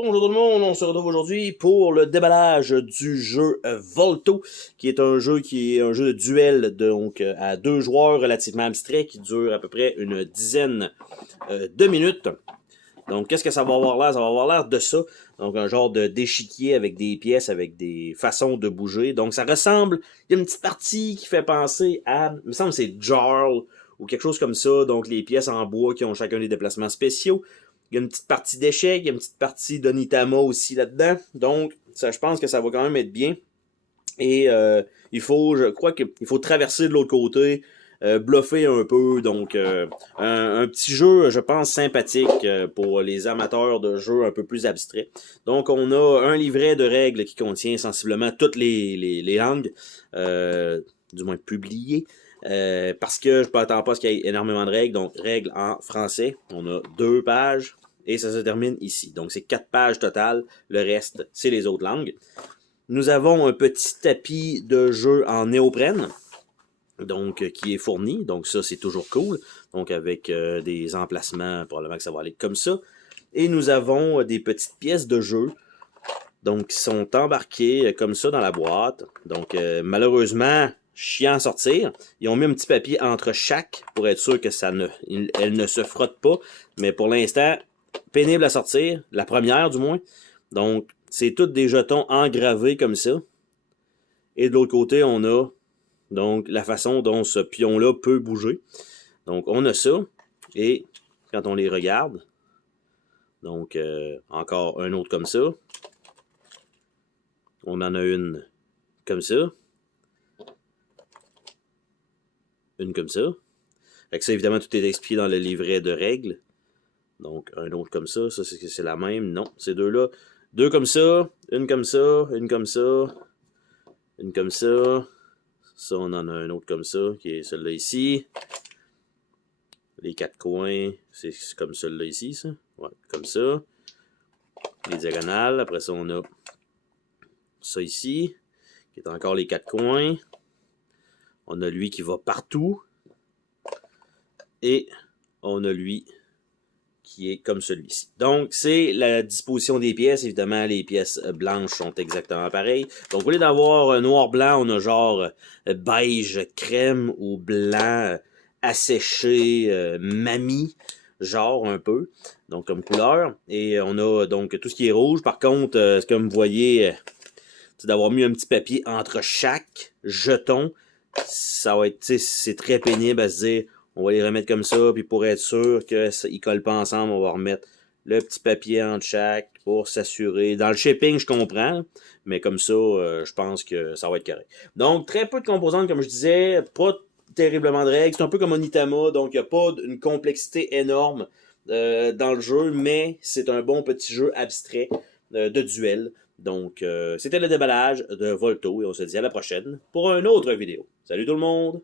Bonjour tout le monde, on se retrouve aujourd'hui pour le déballage du jeu Volto, qui est un jeu de duel donc à deux joueurs relativement abstrait qui dure à peu près une dizaine de minutes. Donc qu'est-ce que ça va avoir l'air? Ça va avoir l'air de ça. Donc un genre d'échiquier avec des pièces, avec des façons de bouger. Donc ça ressemble, il y a une petite partie qui fait penser à, il me semble que c'est Jarl ou quelque chose comme ça. Donc les pièces en bois qui ont chacun des déplacements spéciaux. Il y a une petite partie d'échecs, il y a une petite partie d'Onitama aussi là-dedans. Donc, ça, je pense que ça va quand même être bien. Et je crois qu'il faut traverser de l'autre côté, bluffer un peu. Donc, un petit jeu, je pense, sympathique pour les amateurs de jeux un peu plus abstraits. Donc, on a un livret de règles qui contient sensiblement toutes les langues, du moins publiées. Parce que je ne m'attends pas à ce qu'il y ait énormément de règles. Donc, règles en français. On a 2 pages. Et ça se termine ici. Donc, c'est 4 pages totales. Le reste, c'est les autres langues. Nous avons un petit tapis de jeu en néoprène. Donc, qui est fourni. Donc, ça, c'est toujours cool. Donc, avec des emplacements, probablement que ça va aller comme ça. Et nous avons des petites pièces de jeu. Donc, qui sont embarquées comme ça dans la boîte. Donc, malheureusement, chiant à sortir. Ils ont mis un petit papier entre chaque pour être sûr que elle ne se frotte pas. Mais pour l'instant, pénible à sortir. La première, du moins. Donc, c'est tous des jetons engravés comme ça. Et de l'autre côté, on a donc la façon dont ce pion-là peut bouger. Donc, on a ça. Et quand on les regarde, donc encore un autre comme ça. On en a une comme ça. Une comme ça. Fait que ça, évidemment, tout est expliqué dans le livret de règles. Donc, un autre comme ça. Ça, c'est la même. Non, ces deux-là. Deux comme ça. Une comme ça. Une comme ça. Une comme ça. Ça, on en a un autre comme ça, qui est celui-là ici. Les 4 coins, c'est comme celui-là ici, ça. Ouais, comme ça. Les diagonales. Après ça, on a ça ici, qui est encore les 4 coins. On a lui qui va partout. Et on a lui qui est comme celui-ci. Donc, c'est la disposition des pièces. Évidemment, les pièces blanches sont exactement pareilles. Donc, au lieu d'avoir noir-blanc, on a genre beige crème ou blanc asséché, mamie, genre un peu. Donc, comme couleur. Et on a donc tout ce qui est rouge. Par contre, comme vous voyez, c'est d'avoir mis un petit papier entre chaque jeton. Ça va être, c'est très pénible à se dire, on va les remettre comme ça, puis pour être sûr qu'ils ne collent pas ensemble, on va remettre le petit papier entre chaque pour s'assurer. Dans le shipping, je comprends, mais comme ça, je pense que ça va être correct. Donc, très peu de composantes, comme je disais, pas terriblement de règles. C'est un peu comme Onitama, donc il n'y a pas une complexité énorme dans le jeu, mais c'est un bon petit jeu abstrait de duel. Donc, c'était le déballage de Volto et on se dit à la prochaine pour une autre vidéo. Salut tout le monde!